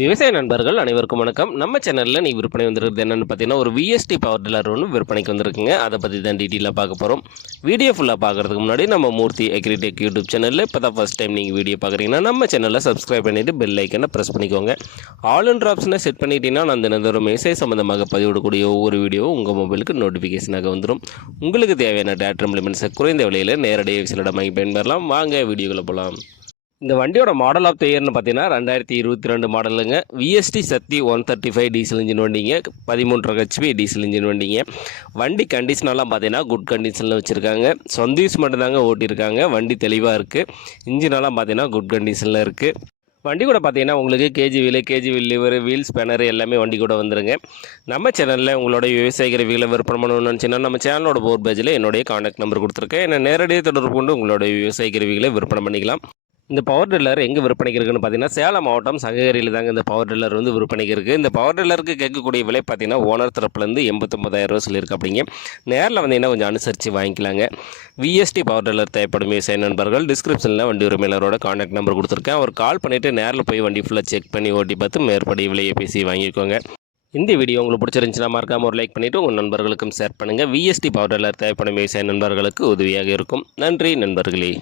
விவசாய நண்பர்கள் அனைவருக்கும் வணக்கம். நம்ம சேனலில் விற்பனை வந்துருக்குது என்னென்னு பார்த்தீங்கன்னா, ஒரு விஎஸ்டி பவர் டில்லர் ஒன்று விற்பனைக்கு வந்திருக்குங்க. அதை பற்றி தான் டீட்டெயிலாக பார்க்க போகிறோம். வீடியோ ஃபுல்லாக பார்க்குறதுக்கு முன்னாடி நம்ம மூர்த்தி அக்ரிடெக் யூடியூப் சேனலில் இப்போ தான் ஃபஸ்ட் டைம் நீங்கள் வீடியோ பார்க்குறீங்கன்னா நம்ம சேனலில் சப்ஸ்கிரைப் பண்ணிவிட்டு பெல் ஐக்கனை ப்ரெஸ் பண்ணிக்கோங்க. ஆல் என்ற ஆப்ஷனை செட் பண்ணிட்டீங்கன்னா நான் தினந்தோறும் விவசாய சம்மந்தமாக பதிவிடக்கூடிய ஒவ்வொரு வீடியோவும் உங்கள் மொபைலுக்கு நோட்டிஃபிகேஷனாக வந்துடும். உங்களுக்கு தேவையான டேட்டா இம்ப்ளிமெண்ட்ஸை குறைந்த விலையில் நேரடியாக விவசாயிடம் வாங்கி பயன்பெறலாம். வாங்க வீடியோக்குள்ளே போகலாம். இந்த வண்டியோட மாடல் ஆஃப் த இயர்னு பார்த்தீங்கன்னா 2022 மாடலுங்க. விஎஸ்டி சக்தி 135 டீசல் இன்ஜின் வண்டிங்க. 13 ஹெச்பி டீசல் இன்ஜின் வண்டிங்க. வண்டி கண்டிஷனெல்லாம் பார்த்தீங்கன்னா குட் கண்டிஷனில் வச்சுருக்காங்க. சொந்த யூஸ் மட்டும்தாங்க ஓட்டியிருக்காங்க. வண்டி தெளிவாக இருக்குது. இன்ஜினெல்லாம் பார்த்தீங்கன்னா குட் கண்டிஷனில் இருக்குது. வண்டி கூட பார்த்தீங்கன்னா உங்களுக்கு கேஜி வீல் லிவர் வீல் ஸ்பேனர் எல்லாமே வண்டி கூட வந்துருங்க. நம்ம சேனலில் உங்களோட விவசாயிகள் வீலை விற்பனை பண்ணணும்னு நினச்சிங்கன்னா நம்ம சேனலோட போர் பேஜில் என்னுடைய கான்டாக்ட் நம்பர் கொடுத்துருக்கேன். என்னை நேரடியாக தொடர்பு கொண்டு உங்களோட விவசாயிகள் வீலை விற்பனை பண்ணிக்கலாம். இந்த பவர் டில்லர் எங்கே விற்பனைக்கு இருக்குன்னு பார்த்தீங்கன்னா, சேலம் மாவட்டம் சங்ககிரியில் தாங்க இந்த பவர் டில்லர் வந்து விற்பனைக்கு இருக்குது. இந்த பவர் டில்லருக்கு கேட்கக்கூடிய விலை பார்த்தீங்கன்னா, ஓனர் தரப்புலேருந்து 89,000 சொல்லியிருக்கு. அப்படிங்க நேரில் வந்தீங்கன்னா கொஞ்சம் அனுசரித்து வாங்கிக்கலாங்க. விஎஸ்டி பவர் டில்லர் தேவைப்படும் விவசாய நண்பர்கள் டிஸ்கிரிப்ஷனில் வண்டி உரிமையாளரோட கான்டாக்ட் நம்பர் கொடுத்துருக்கேன். அவர் கால் பண்ணிவிட்டு நேரில் போய் வண்டி ஃபுல்லாக செக் பண்ணி ஓட்டி பார்த்து மேற்படி விலையை பேசி வாங்கிக்கோங்க. இந்த வீடியோ உங்களுக்கு பிடிச்சிருந்துச்சுன்னா மறக்காம ஒரு லைக் பண்ணிவிட்டு உங்கள் நண்பர்களுக்கும் ஷேர் பண்ணுங்கள். விஎஸ்டி பவர் டில்லர் தேவைப்படும் விவசாய நண்பர்களுக்கு உதவியாக இருக்கும். நன்றி நண்பர்களே.